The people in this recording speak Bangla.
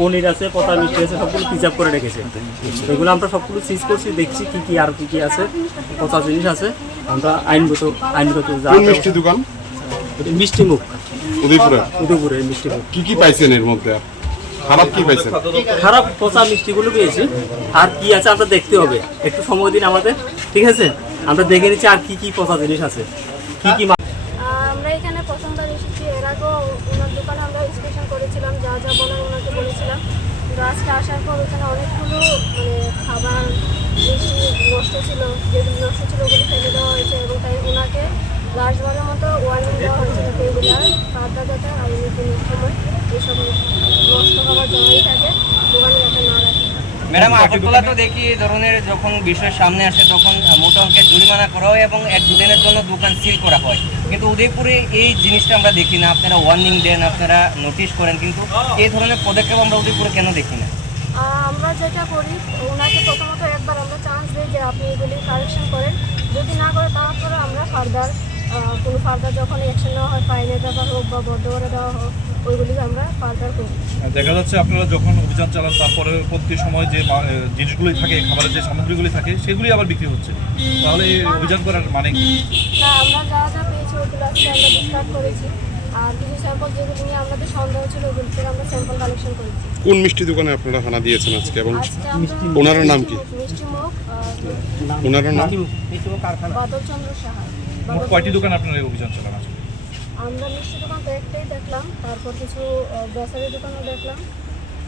পনির আছে, পচা মিষ্টি আছে, সবগুলো প্রিজার্ভ করে রেখেছে। এগুলো আমরা সবগুলো সিজ করছি, দেখছি কি কি আর কি আছে, পচা জিনিস আছে। আমরা আইনগত কোন মিষ্টি দোকান? মিষ্টি মুখ, উদয়পুরের মিষ্টি মুখ। কি পাইছেন এর মধ্যে? খারাপ কি পাইছেন? খারাপ পচা মিষ্টিগুলো পেয়েছি। আর কি আছে আমরা দেখতে হবে, একটু সময় দিন আমাদের, ঠিক আছে? আমরা দেখে নিচ্ছি আর কি কি পচা জিনিস আছে, কি কি। আমরা এখানে প্রথমবার এসেছি, এর আগেও ওনার দোকানে আমরা ইন্সপেকশন করেছিলাম, যা যা বলার ওনাকে বলেছিলাম। কিন্তু আজকে আসার পর ওখানে অনেকগুলো খাবার মিষ্টি নষ্ট ছিল, যেগুলো নষ্ট ছিল ওগুলো ফেলে দেওয়া হয়েছে, এবং তাই ওনাকে লাস্টবারের মতো ওয়ার্নিং দেওয়া হয়েছিল যে এগুলো খাদ্য যাতে আগামী দিনের সময় এইসব নষ্ট খাবার জমাই থাকে দোকানে যাতে না রাখে। ম্যাডাম, আগরতলা তো দেখি এই ধরনের যখন বিষয় সামনে আসে তখন মোটা অঙ্কের জরিমানা করা হয় এবং 1-2 দিনের জন্য দোকান সিল করা হয়, কিন্তু উদয়পুরে এই জিনিসটা আমরা দেখি না। আপনারা ওয়ার্নিং দেন, আপনারা নোটিশ করেন, কিন্তু এই ধরনের পদক্ষেপ আমরা উদয়পুরে কেন দেখি না? আমরা যেটা করি, ওনাকে প্রথমত একবার আমরা চান্স দিই যে আপনি এগুলি কারেকশন করেন, যদি না করে তারপরে আমরা কোনো ফার্দার যখন অ্যাকশন নেওয়া হয়, ফাইনের ব্যাপার হোক বা বদ্ধ করে দেওয়া হোক, ওইগুলি আমরা ফার্দার করি। দেখা যাচ্ছে আপনারা যখন অভিযান চালান তার পরবর্তী সময় যে জিনিসগুলি থাকে, খাবারের যে সামগ্রীগুলি থাকে, সেগুলি আবার বিক্রি হচ্ছে, তাহলে এই অভিযান করার মানে কি? না, আমরা যা যা পেয়েছি ওগুলো আজকে আমরা ডিসকার্ড করেছি, আর কিছু স্যাম্পল যেগুলো নিয়ে আমাদের সন্দেহ ছিল ওগুলো থেকে আমরা স্যাম্পল কালেকশন করেছি। কোন মিষ্টি দোকানে আপনারা হানা দিয়েছেন আজকে এবং আজকে আমরা ওনার নাম কি? মিষ্টি মুখ, ওনার নাম? বাদল চন্দ্র সাহা। মোট কয়টি দোকান আপনারা এই অভিযান চালান আজকে? আমরা মিষ্টি দোকান তো একটাই দেখলাম, তারপর কিছু গ্রসারি দোকানও দেখলাম,